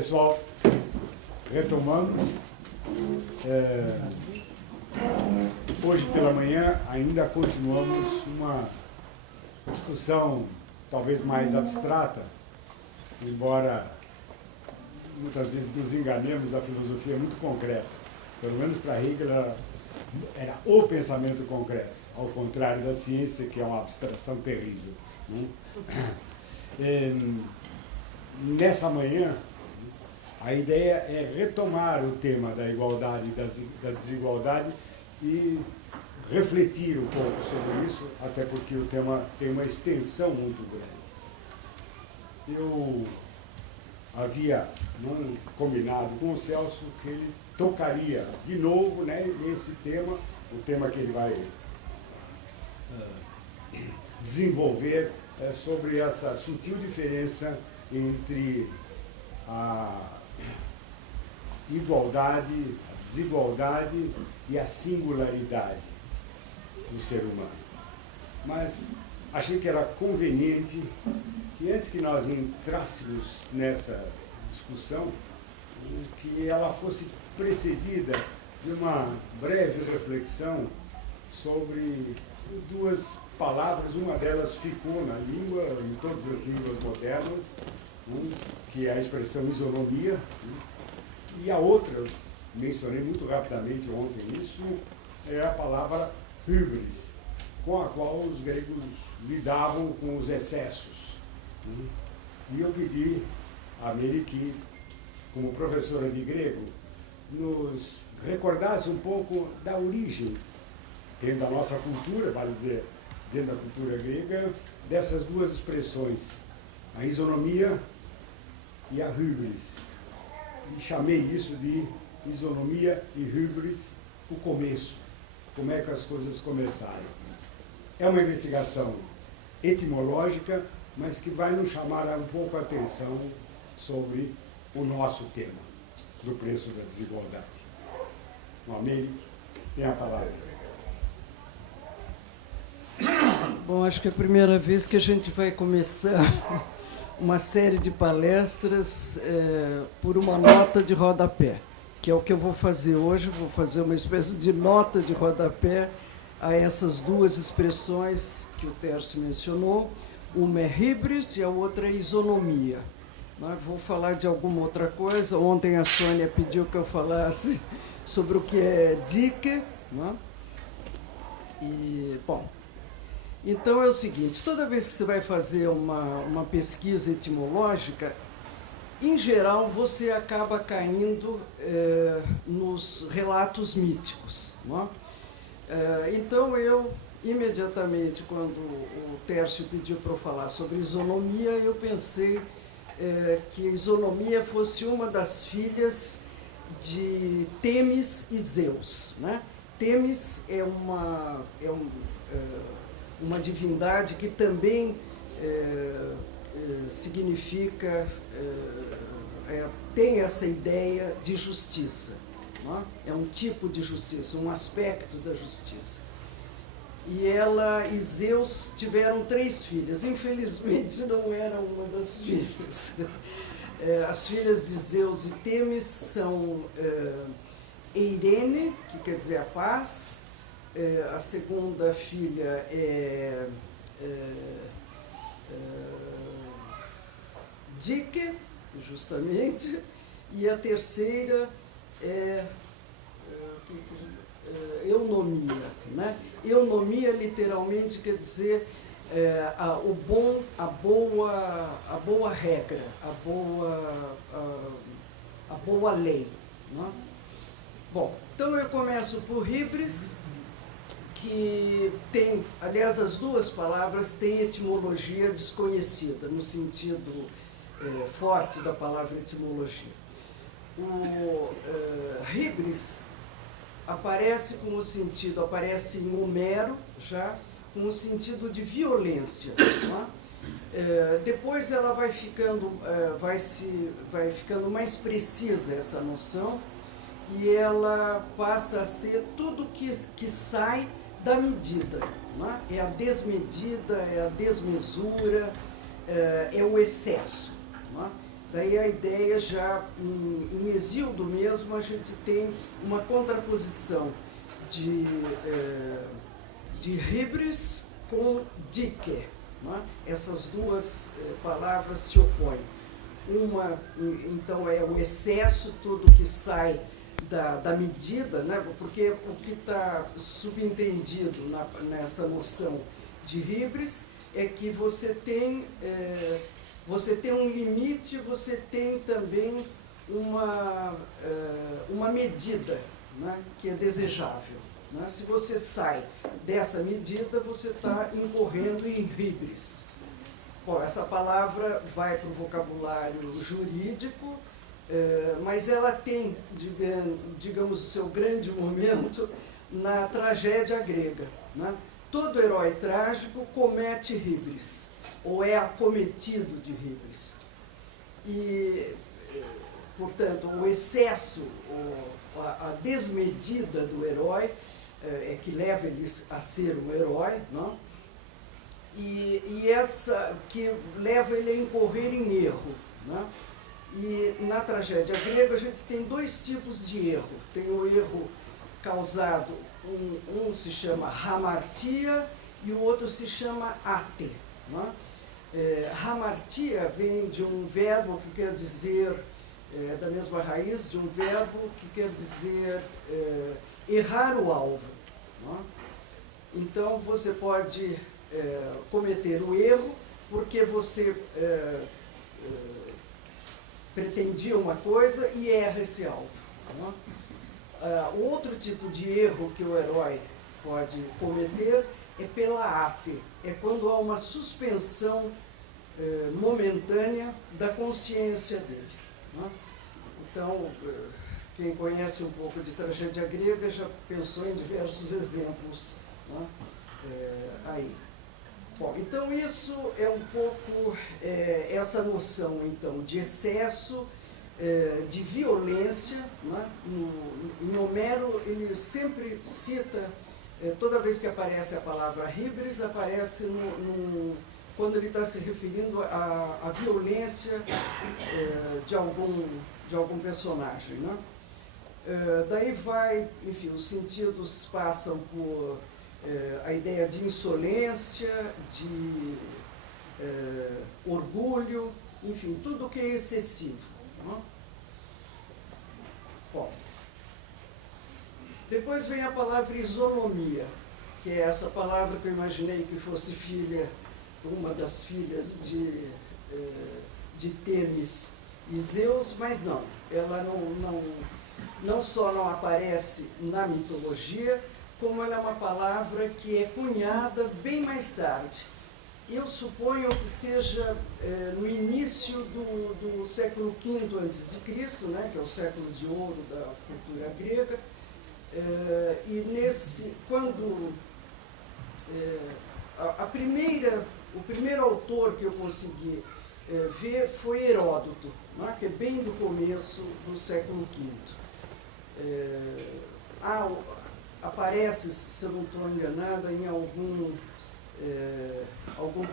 pessoal, retomamos. Hoje pela manhã ainda continuamos uma discussão talvez mais abstrata, embora muitas vezes nos enganemos, a filosofia é muito concreta. Pelo menos para Hegel era o pensamento concreto, ao contrário da ciência, que é uma abstração terrível. Nessa manhã, a ideia é retomar o tema da igualdade e da desigualdade e refletir um pouco sobre isso, até porque o tema tem uma extensão muito grande. Eu havia combinado com o Celso que ele tocaria de novo, né, nesse tema, o tema que ele vai desenvolver sobre essa sutil diferença entre a igualdade, a desigualdade e a singularidade do ser humano. Mas achei que era conveniente que, antes que nós entrássemos nessa discussão, que ela fosse precedida de uma breve reflexão sobre duas palavras. Uma delas ficou na língua, em todas as línguas modernas, que é a expressão isonomia, e a outra, eu mencionei muito rapidamente ontem isso, é a palavra hybris, com a qual os gregos lidavam com os excessos. E eu pedi a Mary que, como professora de grego, nos recordasse um pouco da origem, dentro da nossa cultura, vale dizer, dentro da cultura grega, dessas duas expressões, a isonomia e a hybris. E chamei isso de isonomia e hybris, o começo, como é que as coisas começaram. É uma investigação etimológica, mas que vai nos chamar um pouco a atenção sobre o nosso tema, do preço da desigualdade. Amém? Tem a palavra. Bom, acho que é a primeira vez que a gente vai começar uma série de palestras por uma nota de rodapé, que é o que eu vou fazer hoje. Vou fazer uma espécie de nota de rodapé a essas duas expressões que o Tércio mencionou. Uma é hybris e a outra é isonomia. Vou falar de alguma outra coisa. Ontem a Sônia pediu que eu falasse sobre o que é Dike. E, bom, então é o seguinte: toda vez que você vai fazer uma pesquisa etimológica, em geral você acaba caindo nos relatos míticos. Então eu, imediatamente, quando o Tércio pediu para eu falar sobre isonomia, eu pensei que a isonomia fosse uma das filhas de Temis e Zeus. Temis é uma divindade que também significa, tem essa ideia de justiça. É um tipo de justiça, um aspecto da justiça. E ela e Zeus tiveram 3 filhas. Infelizmente, não era uma das filhas. As filhas de Zeus e Temis são Eirene, que quer dizer a paz. A segunda filha é Dike, justamente. E a terceira é eunomia. Eunomia literalmente quer dizer a boa regra, a boa lei. Bom, então eu começo por hybris, que tem, aliás, as duas palavras têm etimologia desconhecida, no sentido forte da palavra etimologia. O hybris aparece em Homero, já, com o sentido de violência. Depois ela vai ficando mais precisa essa noção, e ela passa a ser tudo que sai da medida. É a desmedida, é a desmesura, é o excesso. Daí a ideia já, em Hesíodo mesmo, a gente tem uma contraposição de hybris com dike. Né? Essas duas palavras se opõem. Uma, então, é o excesso, tudo que sai da medida, né? Porque o que está subentendido nessa noção de hybris é que você tem um limite, você tem também uma medida, né, que é desejável. Né? Se você sai dessa medida, você está incorrendo em hybris. Bom, essa palavra vai para o vocabulário jurídico, mas ela tem, digamos, o seu grande momento na tragédia grega. Né? Todo herói trágico comete hybris, ou é acometido de hybris. E, portanto, o excesso, a desmedida do herói é que leva ele a ser um herói, não? E essa que leva ele a incorrer em erro. Né? E na tragédia grega a gente tem dois tipos de erro. Tem o erro causado, um se chama hamartia e o outro se chama ate. Né? Hamartia vem de um verbo que quer dizer, da mesma raiz, de um verbo que quer dizer errar o alvo. Né? Então você pode cometer o erro porque você pretendia uma coisa e erra esse alvo. Né? Outro tipo de erro que o herói pode cometer é pela ate, é quando há uma suspensão momentânea da consciência dele. Né? Então, quem conhece um pouco de tragédia grega já pensou em diversos exemplos, né, aí. Bom, então isso é um pouco essa noção então, de excesso, de violência. Né? Em Homero ele sempre cita, toda vez que aparece a palavra hybris, aparece quando ele está se referindo à violência de algum personagem. Né? Daí vai, enfim, os sentidos passam por a ideia de insolência, de orgulho, enfim, tudo que é excessivo. Né? Bom, depois vem a palavra isonomia, que é essa palavra que eu imaginei que fosse uma das filhas de Temis e Zeus, mas não, ela não só não aparece na mitologia, como ela é uma palavra que é cunhada bem mais tarde. Eu suponho que seja no início do século V a.C., né, que é o século de ouro da cultura grega, e quando o primeiro autor que eu consegui ver foi Heródoto, né, que é bem do começo do século V. Aparece, se eu não estou enganada, em algum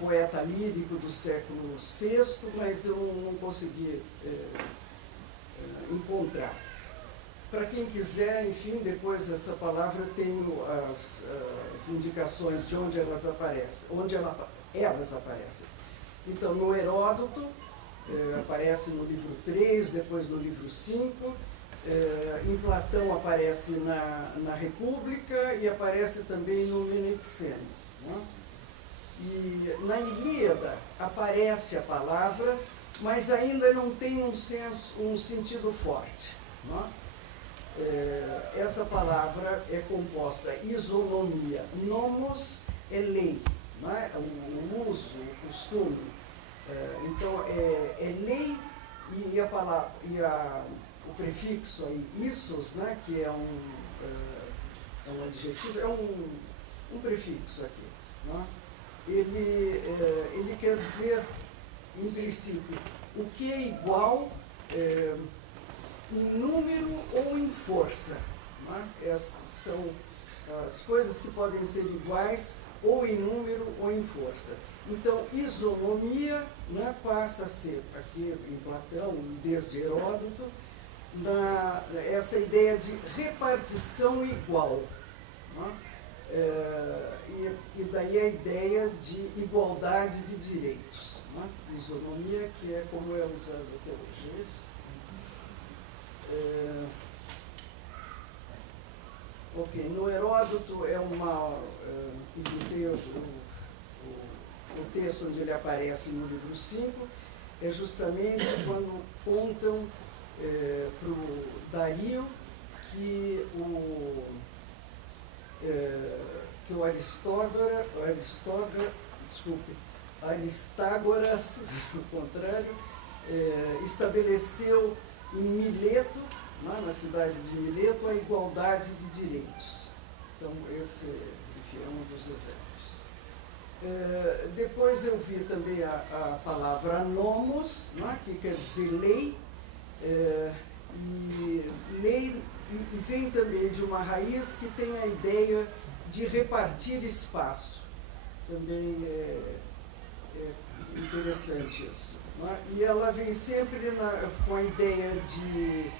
poeta lírico do século VI, mas eu não consegui encontrar. Para quem quiser, enfim, depois dessa palavra eu tenho as indicações de onde elas aparecem, elas aparecem. Então, no Heródoto, aparece no livro 3, depois no livro 5, em Platão aparece na República e aparece também no Menexênio. Né? E na Ilíada aparece a palavra, mas ainda não tem um sentido forte. Né? Essa palavra é composta isonomia. Nomos é lei, né? O uso, o costume. Então é lei e a palavra o prefixo aí, issos, né, que é um adjetivo, é um prefixo aqui. Né? Ele quer dizer, em princípio, o que é igual em número ou em força. Né? Essas são as coisas que podem ser iguais ou em número ou em força. Então, isonomia, né, passa a ser, aqui em Platão, desde Heródoto, essa ideia de repartição igual. Né? E daí a ideia de igualdade de direitos. Né? Isonomia, que é como é usado até hoje. Ok, no Heródoto é tem o texto onde ele aparece no livro 5, é justamente quando contam para o Dario que o Aristágoras, ao contrário, estabeleceu em Mileto, na cidade de Mileto, a igualdade de direitos. Então, esse, enfim, é um dos exemplos. Depois eu vi também a palavra nomos, que quer dizer lei, e lei vem também de uma raiz que tem a ideia de repartir espaço. Também é interessante isso. E ela vem sempre com a ideia de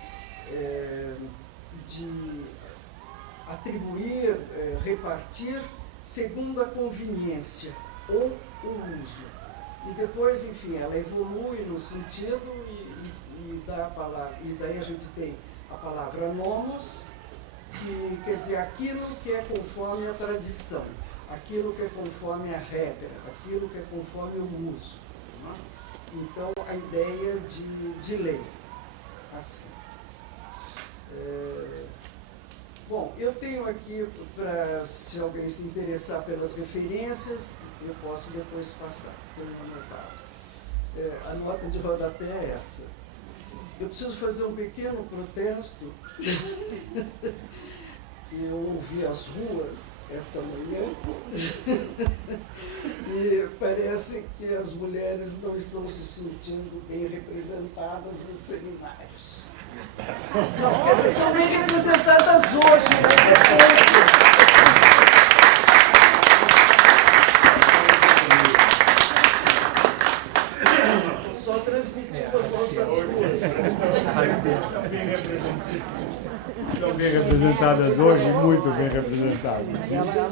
atribuir, repartir segundo a conveniência ou o uso. E depois, enfim, ela evolui no sentido e dá a palavra, e daí a gente tem a palavra nomos, que quer dizer aquilo que é conforme a tradição, aquilo que é conforme a regra, aquilo que é conforme o uso. Né? Então, a ideia de lei, assim. Bom, eu tenho aqui, se alguém se interessar pelas referências, eu posso depois passar, tenho anotado. A nota de rodapé é essa. Eu preciso fazer um pequeno protesto, que eu ouvi as ruas esta manhã, e parece que as mulheres não estão se sentindo bem representadas nos seminários. Não, quer dizer, estão bem representadas hoje, mas só transmitindo a voz das ruas. Estão bem representadas hoje, muito bem representadas. Ela